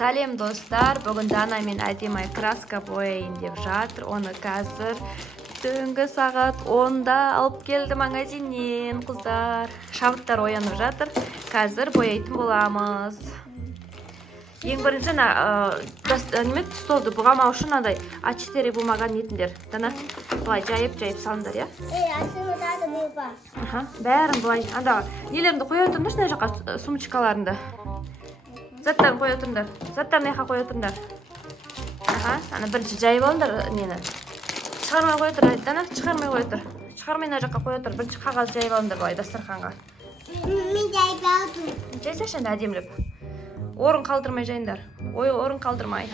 Сәлем достар, бүгін Дана мен әдемі краска бояйын деп жатыр. Оны қазір түнгі сағат 10-да алып келді магазиннен қыздар. Шабыттар оянып жатыр. Қазір бояйтын боламыз. Ең бірінші столды бұғамау үшін адай А4 бумаға нетіндер. Дана бұлай жайып салындар, я? Асымыдады бұл бар. Бәрін бұлай. Анда нелерімді қоя отырыңдар, шына жаққа сумочкаларында. Заттарын қоя отырыңдар. Заттарын яқа қоя отырыңдар. Ана бірінші жайып алыңдар нені. Шығармай қоя тұр, Дана, шығармай қоя тұр. Шығармай мына жаққа қоя тұр. Бірінші қағаз жайып алыңдар былай дастарханға. Мен жайып алдым. Жайсашы енді әдемілеп. Орын қалдырмай жайындар. Орын қалдырмай.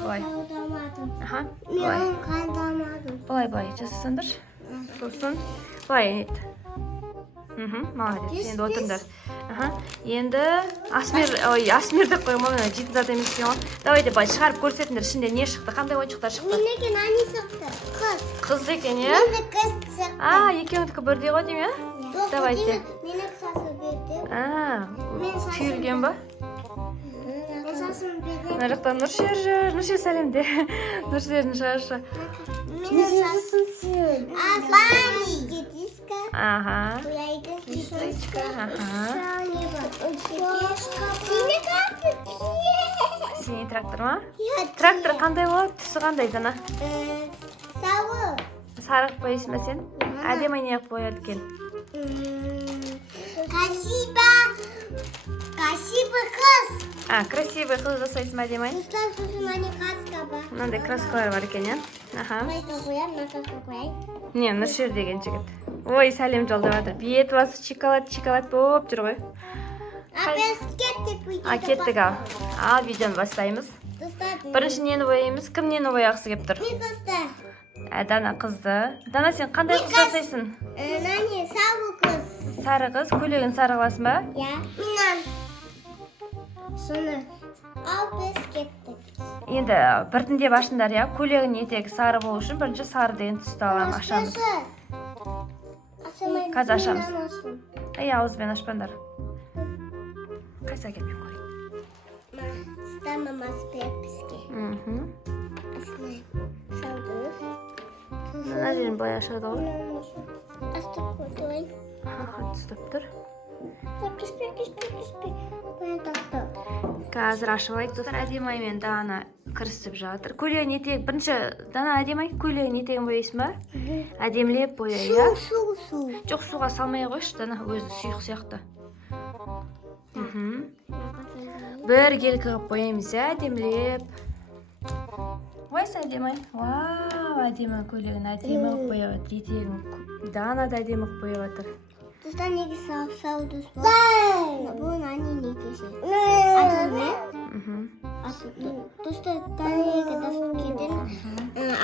Былай. Мен орын қалдырмадым. Былай жасасаңдар. Сосын былай ет. Молодец, енді отырыңдар. Енді асмер деп қоймын, жейтін зат емес екен. Давай деп шығарып көрсетіңдер, ішінде не шықты, қандай ойыншықтар шықты. Менікі нәне шықты? Қыз. Қыз екен, е? Менді қыз шықты. Екеуіңдікі бірдей ғой дейм, е? Давай де. Менікі сасы берді. Түйілген ба? Мен сасын берді. Мына жақта Нұршер сәлемде. Нұршердің шашы. Менің сасын сен. Фани. Кетіска. Бұлайды. Кисточка. Сені қапты. Синий трактор ма? Трактор қандай болады? Түсі қандай, Дана? Сауы. Сарық бояйсың ба сен? Әдемі не бояды екен? Красивый қыз. Красивый қыз жасайсың ба әдемі? Мұстан сосын мане краска бар. Мынандай краскалар бар екен, е? Майка қоям, накаска қояйын. Не, Нұршер деген жігіт. Ой, сәлем жолдап жатыр. Бет басы шоколад болып жүр ғой. Біз кеттік видеода. Кеттік ал. Ал видеоны бастаймыз. Бірінші нені бояймыз? Кім нені бояғысы кеп тұр? Мен қызды. Дана қызды. Дана сен қандай қыз жасайсың? Нәне, сауы қыз. Сары қыз, көйлегін сары қыласың ба? Я. Мен. Соны. Ал біз кеттік. Енді біртіндеп ашыңдар, я? Көйлегін етегі сары болу үшін бірінші сары деген түсті аламын, ашамыз. Қазір ашамыз. Ауызбен ашпаңдар. Қайса келмей көрейін. Стама маспек бізге. Асылай. Саудыз. Мына жерін былай ашады ғой. Астық қойдың. Түстіп тұр. Кіспе. Бұны тақты. Қазір ашып алайық. Достар, әдемі мен Дана кірісіп жатыр. Көйлегін етегі, бірінші Дана әдемі көйлегін етегін бояйсың ба? Әдемілеп бояй, я? Су. Жоқ, суға салмай қойшы, Дана өзі сұйық сияқты. Бір келкі қып бояймыз, әдемілеп. Ойсы әдемі. Вау, әдемі көйлегін әдемі қып бояп отыр. Етегін Дана да әдемі қып бояп отыр. Достар неге саудыз бар? Бұл нәне негесі. Атылмен? Достар тәнеге дастық кеден.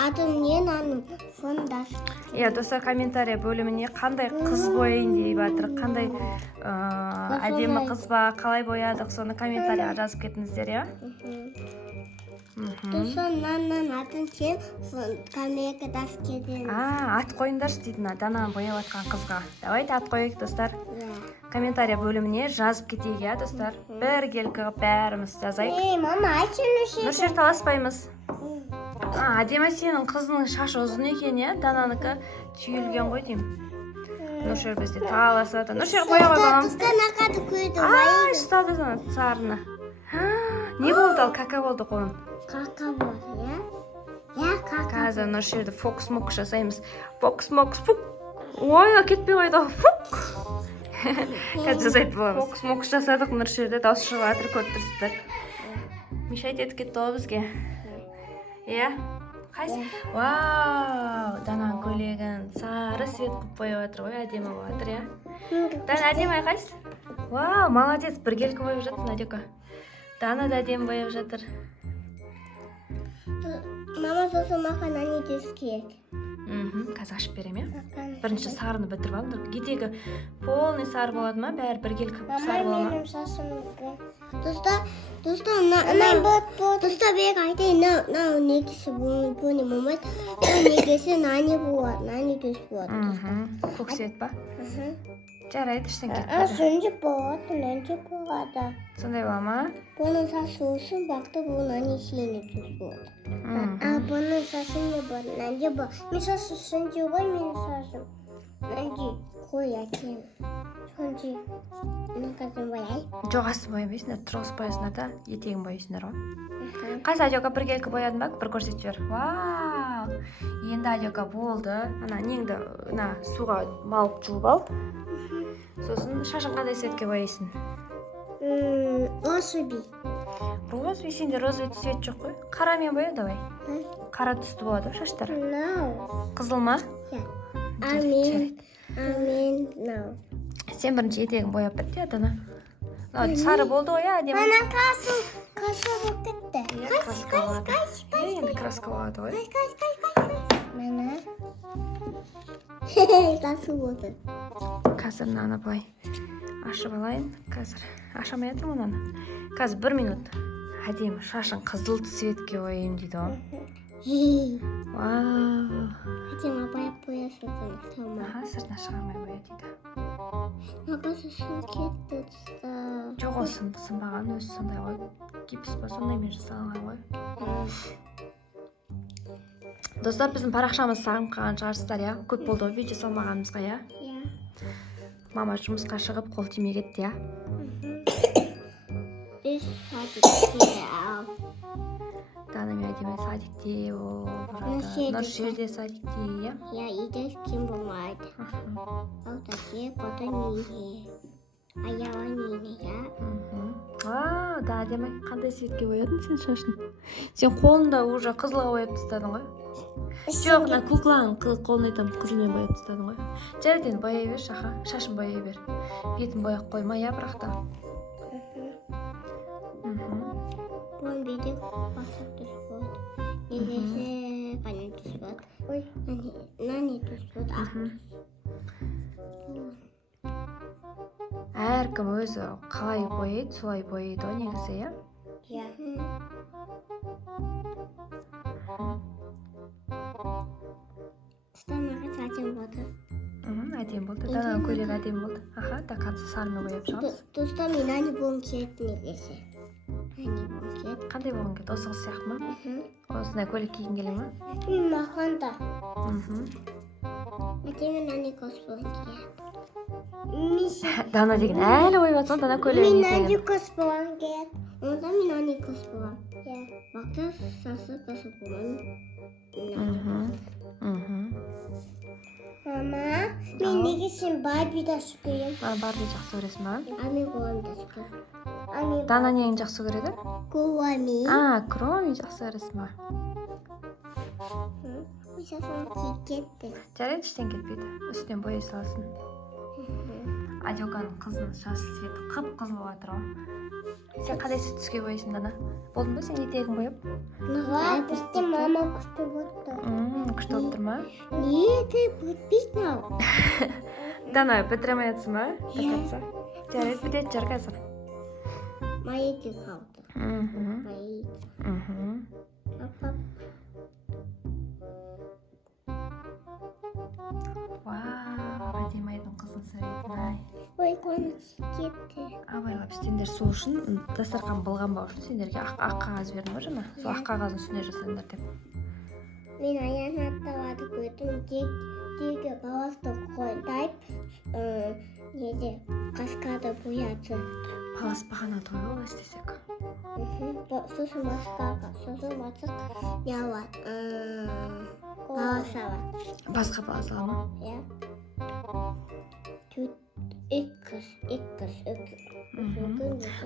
Атылмен аның фон дастық. Достар, комментария бөліміне қандай қыз бояйын дей батыр, қандай әдемі қыз ба, қалай боядық, соны комментарияға жазып кетіңіздер, я? Достар, наннан атын сен тәнеге дастық кеден. Ат қойындаршы дейтін, Дананы бояп атқан қызға. Давайте ат қойық, достар. Комментария бөліміне жазып кетейік, я, достар. Бір келкі бәріміз жазайық. Мама, айтшы Нұршер таласпаймыз. Әдемі сенің қызының шашы ұзын екен, я? Дананыкі түйілген ғой дейм. Нұршер бізде таласып атыр. Нұршер қоя ғой балам. Достар, нақады көйді. Ұстады сарыны. Не болды ал, кака болды қолым? Кака болды, я? Я, кака. Қазір Нұршерді фокус-мокус жасаймыз. Фокус-мокус, фук. Ой, кетпей қойды, фук. Қазір жасайды боламыз. Фокус-мокус жасадық Нұршерді, дауысы шығып атыр, көріп тұрсыздар. Мешайт етіп кетті ол бізге. Иә? Қайсы? Вау! Дананың көйлегін сары свет қып бояп отыр ғой, әдемі болып отыр, иә? Дана әдемі қайсы? Вау, молодец, бір келкі бояп жатыр, Надека. Дана да әдемі бояп жатыр. Мама сосын маған нәне дес керек. Қазір ашып берем, я? Бірінші сарыны бітіріп алыңдар. Етегі полный сары болады ма? Бәрі бір келкі сары болады ма? Менің шашымды. Достар, бек айтайын, нау негесі бұны болмайды. Негесі нәне болады, нәне дес болады. Көксет ба? Жарайды, іштен А кетпеді. сонда болады, мынанша болады. Сондай бола ма? Бұның соусын бақты, бұның сені түз болады. Бұның соусын не болады, мынанша болады. Мен соусын жей ғой, мен соусын. Мынанша қой әкем. Сонда мына қазір бояй. Жоқ, астын боямайсыңдар, тұрғыз боясыңдар да, етегін бояйсыңдар ғой. Қайсы Адиока бір келкі боядың ба? Бір көрсетіп жібер. Вау! Енді Адиока болды. Ана неңді суға малып жуып ал. Сосын шашын қандай цветке бояйсың? Розовый. Розовый, сенде розовый цвет жоқ қой. Қарамен боя давай. Қара түсті болады шаштар. Қызыл ма? Амен. Сен бірінші етегін бояп бітті еді. Сары болды ғой, әдемі. Ана краска болып кетті. Енді краска болады ғой. Мана. Краска болды. Қазір мынаны былай ашып алайын. Қазір ашамай жатырмын мынаны. Қазір 1 минут. Әдемі шашын қызыл цветке бояйын дейді ғой. Вау. Әдемі бояп боясың. Сыртына шығармай боя дейді. Мағазы сын кетті тұста. Жоқ, ол сынбаған, өзі сондай ғой. Гипс па, сондаймен жасалған ғой. Достар, біздің парақшамыз сағынып қалған шығарсыздар, иә? Көп болды ғой видео салмағанымызға, иә? Мама жұмысқа шығып қол тимей кетті, иә? Біз садикте ал. Данамен әдемі садикте болып жатыр. Нұр жерде садикте, иә? Я үйде кем болмайды. Ол да ке, қота мейне. Аяла мейне, я? Вау, да, әдемі. Қандай цветке боядың сен шашын? Сен қолында уже қызылға бояп тастадың ғой? Жоқ, кукланың қолын айтам, қызылмен бояп тастадың ғой? Жарайды, енді бояй бер, шаха. Шашын бояй бер. Бетін бояп қойма, иә, бірақ та. Бұның беті басық түс болды. Негесі қане түс болды. Ой, нәне түс болды, ақ түс. Әркім өзі қалай бояйды, солай бояйды ғой негізі, иә? Иә. Станаға әдем болды. Әдем болды. Дананың көйлегі әдем болды. Аха, да қансы сарымен бояп шығамыз. Достар, мен әне болғым келеді негесі. Әне болғым келеді. Қандай болғың келеді? Осы қыз сияқты ма? Осындай көйлек киген келе ма? Маған да. Әдемі әне көз болғым келеді. Дана деген әлі ойып атсан, Дана көйлегін Мен етеген. әне көз болғым келеді. Онда мен әне көз болғым. Бақта сасы көз болғым. Мама, мен неге сен Барби да шықайым? Барби жақсы көресің ба? Ами болғым да шықайым. Дана нені жақсы көреді? Куами. Кроми жақсы көресің ба? Шашын киіп кетті. Жарайды, іштен кетпейді. Үстінен бояй салсын. Адиоканың қызының шаш цветі қып-қызыл болып жатыр ғой. Сен қандай түске бояйсың, Дана? Болдың ба сен етегін бояп? Бізде мама күшті болды. Күшті болып тұр ма? Неге бітпейді ау? Дана, бітіремей жатсың ба? Жарайды, бітеді жар қазір. Майеде қалды. Майеде. Вау, әдемі айдың қызын суретін, ай. Ой, қоныс кетті. Абайлап сендер сол үшін дастархан былғанбау үшін сендерге ақ қағаз бердім ғой жаңа. Сол ақ қағаздың үстіне жасаңдар деп. Мен аян аттавады көрдім. Деге баласты қойдайып, неде қасқада бояды. Палас бағана той ол істесек. Сосын басқа яуат. Баласа бар. Басқа палас ала ма? Иә. Үккіз.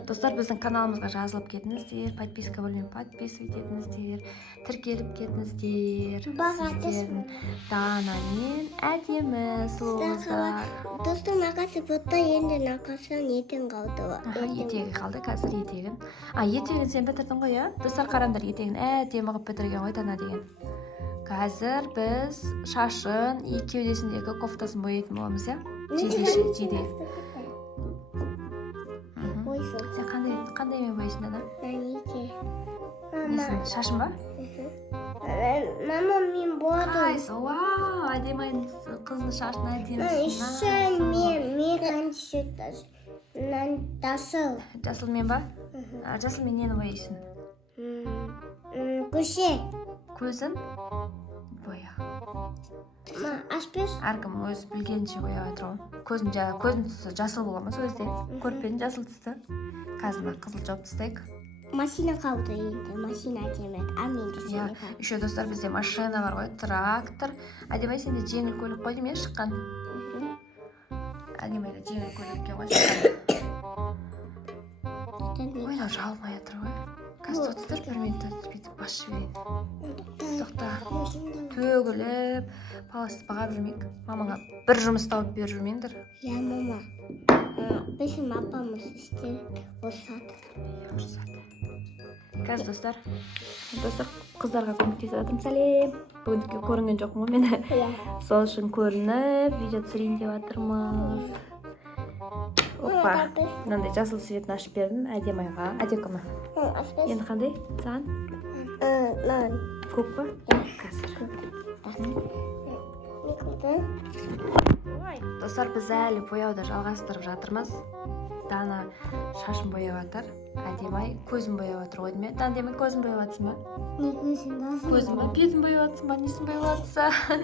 Достар, біздің каналымызға жазылып кетіңіздер, подписка бөлімін подписывать етіңіздер, тіркеліп кетіңіздер. Сіздердің Данамен әдемі сұлуыңыздар. Достар, нақасы бұтта енді нақасы нетін қалды ба? Етегі қалды, қазір етегін. Етегін сен бітірдің ғой, иә? Достар, қараңдар, етегін әдемі қып бітірген ғой, Дана деген. Қазір біз шашын, кеудесіндегі кофтасын бояйтын боламыз, иә? Жиде. Сен қандай мен бояйсың, Дана? несін, шашын ба? Мама, мен болдым. Қайсы, вау, әдемі қыздың шашын әдемісің. Еще мен жасыл. Жасыл мен ба? Жасыл мен нені бояйсың? Көзін? Боя. Ашпеш? Әркім өз білгенше бояп жатыр ғой. Көзін түсі жасыл бола ма сол кезде? Көріп пе едің жасыл түсті? Қазір қызыл жауып тастайық. Машина қалды енді, машина әдемі. Менде сені Еще достар, бізде машина бар ғой, трактор. Әдемі, сенде жеңіл көлік қой деме шыққан. Әдемі жеңіл көлікке ғой шыққан. Ойнау жалмай жатыр ғой. Қазір тоқтар, бір минутта бүйтіп басшы берейін. Тоқта. Төгіліп, паласты бағап жүрмейік. Мамаға бір жұмыс тауып беріп жүрмеңдір. Мама. Bizim апамыз істеп ұрсады. Қазір достар, қыздарға көмектесіп жатырмын. Сәлем. Бүгін көрінген жоқпын ғой мені. Сол үшін көрініп, видео түсірейін деп жатырмыз. Опа, мынандай жасыл светін ашып бердім әдеміға. Әдемі. Енді қандай? Саған? Көк па? Қазір. Достар, біз әлі бояуды жалғастырып жатырмыз. Дана шашын бояп жатыр. Әдемі көзін бояп жатыр ғой дейме? Дана демей көзін бояп жатсың ба? Не көзін? Көзін ба? Бетін бояп жатсың ба? Несін бояп жатсың?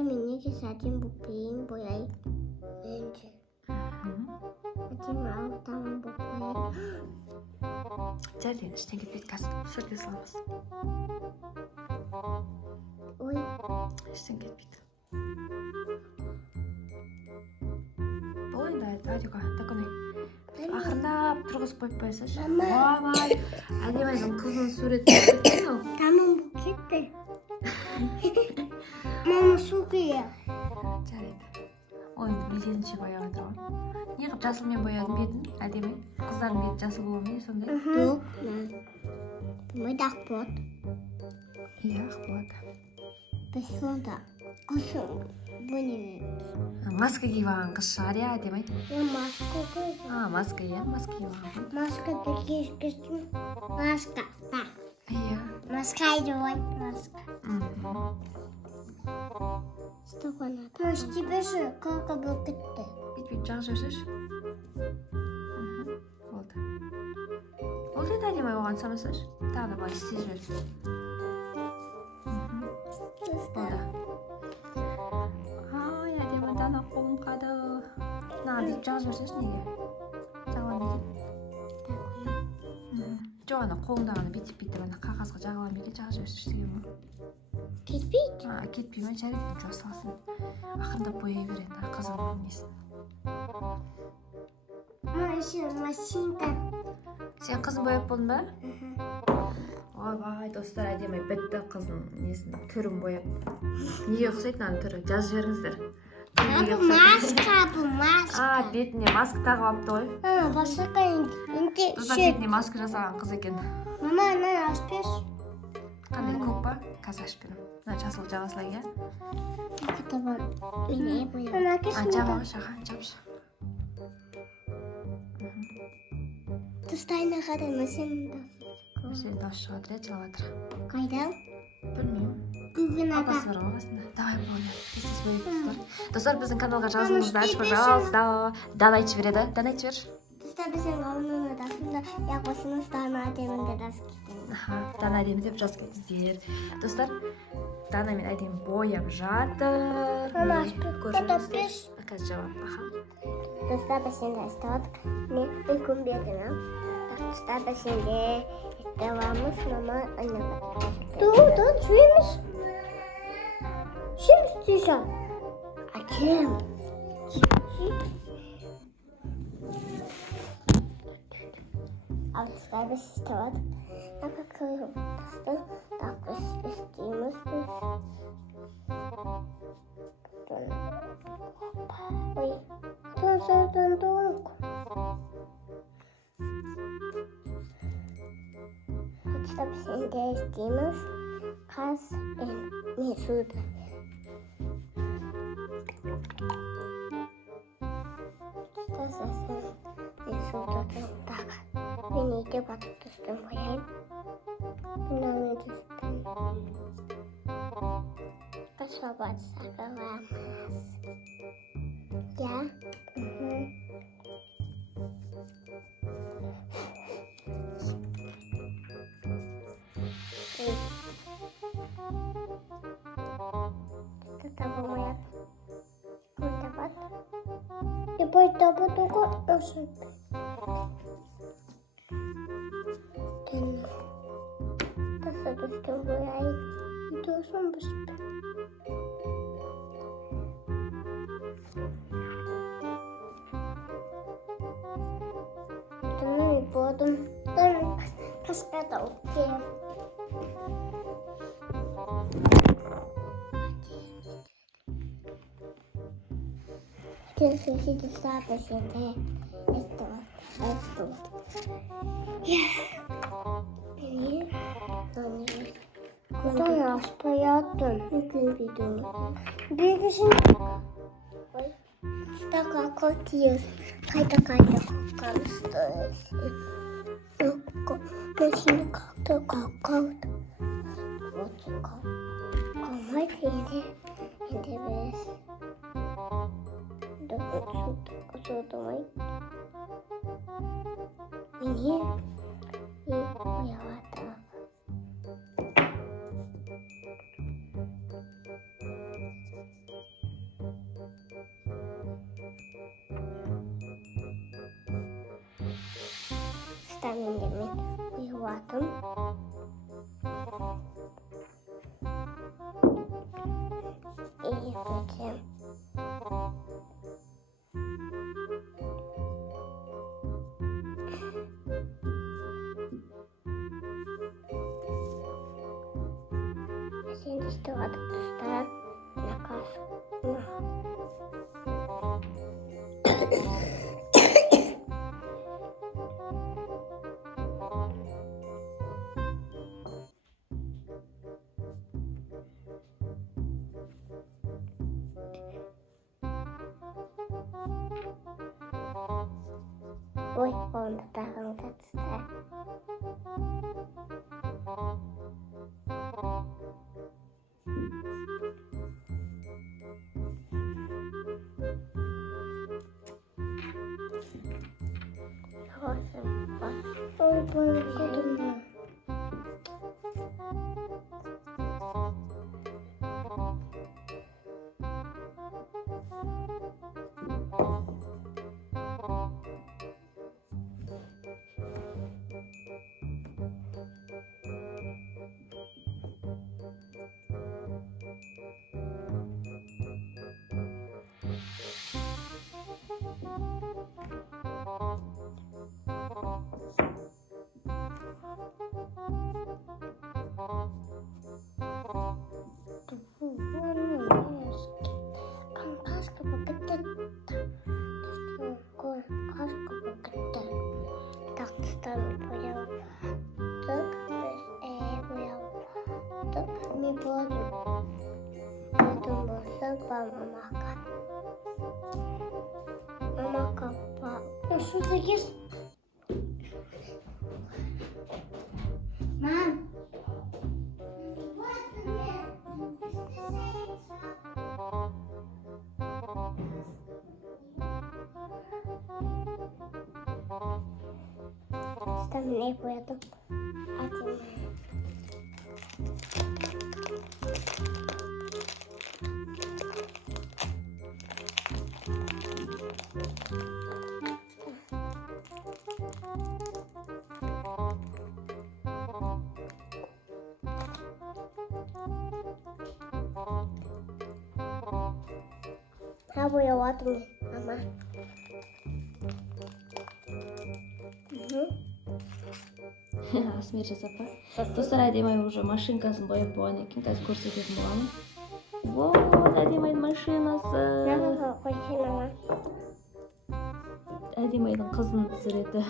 Мен неге сәден бұппейін бояй? Әдемі ауытамын бұппейін. Жәрден іштен кетпейді қазір. Сүрде саламыз. Ой. Іштен кетпейді. Бұл енді Адюға, такөне. Ақырындап тұрғызып қойып қойсашы. Ой, әдемі қыздың суреті кеткен ол. Тамам бұл кетті. Мама су күйе. Жарайды. Ой, білгенше бояп жатыр ғой. Неғып жасылмен боядым бетін? Әдемі. Қыздардың беті жасыл бола ма сондай? Жоқ. Бұмайды ақ болады. Иә, ақ болады. Біз сонда құсын бұны маска киіп алған қыз шығар, иә, әдемі. Маска қой. Маска, иә, маска киіп алған. Маска кешкісін. Маска. Иә. Маска айды ғой. Маска. Тебе же как был кетті. Бет-бет жағы жүрсеш. Болды. Болды енді әдемі оған самасаш. Тағы да былай істей жүр. Болды. Ай, әдемі Дана қолым қады. Бет жағы жүрсеш неге? Жағылам екен. Жоқ, ана қолымдағаны бетіп-бетіп ана қағазға жағылам екен, жағы жүрсеш деген ма? Кетпейді? Кетпей ма, жарайды, жоқ салсын. Ақырындап бояй бер енді қызының несін. Машинка. Сен қызын бояп болдың ба? Ой, достар, әдемі бітті қыздың несін, түрін бояп. Неге ұқсайды ана түрі? Жазып жіберіңіздер. Бұл маска. Бетіне маска тағып алыпты ғой. Басқа енді Достар, бетіне маска жасаған қыз екен. Мама, ана ашпеш. Қандай көк па? Қазір ашып берем. Жасыл жағасылай, иә? Кітабан. Мен бояп. Жабағы шаға, жабшы. Тұстайына қадай мәсенімді. Мәсен дауыс шығатыр, жылап жатыр. Қайда? Білмеймін. Бүгін ада. Апасы бар ғой қасында. Давай, болды. Естес бояп достар. Достар, біздің каналға жазылыңыздар, пожалуйста. Дана айтып жібереді. Дана айтып жібер. Достар, біздің ғалымның адасында яқосының станы әдемінде дас кеткен. Дана әдемі деп жаз кетіздер. Достар, Дана мен әдемі бояп жатыр. Мама, көрсетпеш. Қазір жауап. Достар, біздің ұстадық. Мен көмбедім. Достар, біздің devamız mama anne bak. Dur, şuymuş. Şimdi istiyorsan. Açayım. Dostlar, biz istedik. Ne bakıyorum? Dostlar, biz istiyoruz. Oy. Dur. Tabii seni de istiyoruz. Kaz Mesut. İstersen Mesut'a tak. Benim iyice batıp düştüm koyayım. Bunları düştüm. Kasma batsak olamaz. Ya. Tabu ya. Burada bak. Depois tabu tuh nasıl? Nasıl düştüm buraya? Gidiyorsun bu sefer. Tamam, buldum. Kaskada okuyayım. Entonces, si tú estás presente, esto. Bien. Buradan yaspayatın. Bugün videonu. Büyüksün. Oy. İşte kalkıyoruz. Kayda kalkarız. Ben şimdi kalktı. Kalmaydı yine. Şimdi biz. Отсюда мне и уявата. Ставим лимит уяватом. И затем Şimdi atıklar makas. Ой, он такой старый. Ой, блин, Mama kapak. Şurada gir. Mam. Там не поеду. Я боялась, мама. Асмир жасапа. Достар, әдемі уже машинкасын бояп болған екен. Қазір көрсететін боламын. Вот, әдемайдың машинасы. Әдемайдың қызын түсіреді.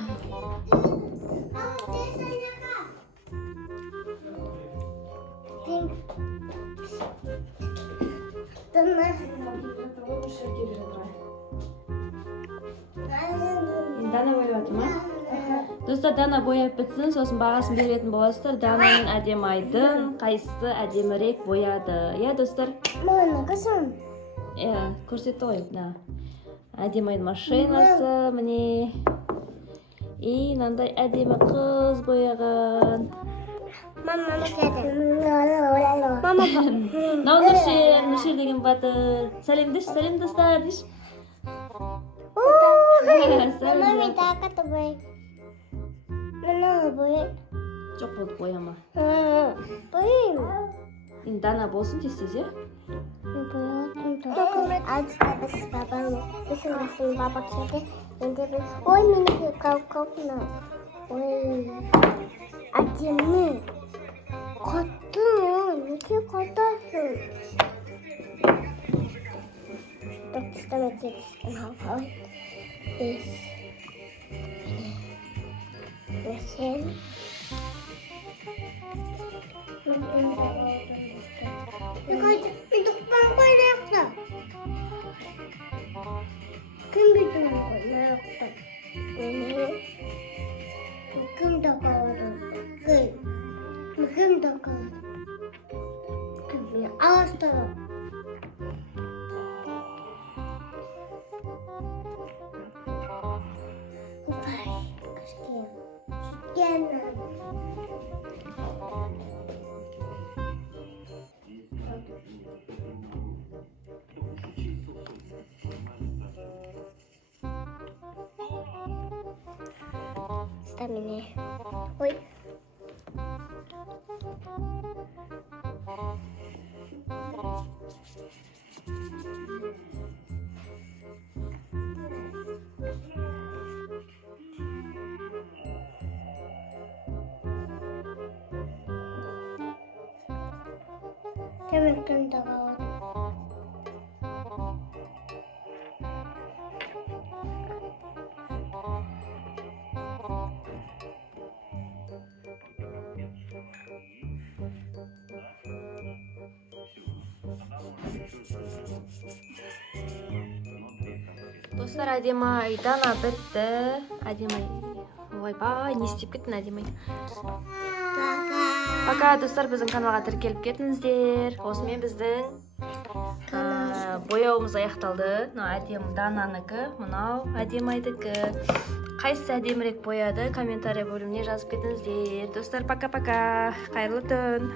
Дана бояп жатыр ма? Достар, Дана бояп бітсін, сосын бағасын беретін боласыздар. Дана мен әдемі айдын қайсысы әдемірек бояды. Иә, достар? Мама, қысым. Иә, көрсетті ғой. Да. Әдемі айдын машинасы, міне. И, мынандай әдемі қыз бояған. Мама, мама, Мынау Нұршер, Нұршер деген батыр. Сәлем деш, сәлем достар деш. мама, мен тақаты бой. Мына бой. Жоқ болды, бояма. Бойым. Енді Дана болсын тез-тез, е? Алыста біз бабам, біздің басын баба келді. Енді біз, ой, менікі қауқауқына. Ой, әдемі. Қатты, неке қатасың. Тұстама кетіскен халқауын. Бес. Сен. Мен қойдақта. Кім бетін қойдақта? Кім тақалады? Кім тақалады? Кім мен аластады? Опай, кішкен. Сүткенім. Стамине. Ой. Теміркен тағалады. Достар, әдемі айдана бітті. Әдемі ойбай, не істеп кеттің әдемі? Пока, достар, біздің каналға тіркеліп кетіңіздер. Осымен біздің бояуымыз аяқталды. Әдемі Дананыкі, мынау әдемі айдыкі. Қайсысы әдемірек бояды? Комментария бөліміне жазып кетіңіздер. Достар, пока-пока. Қайырлы түн.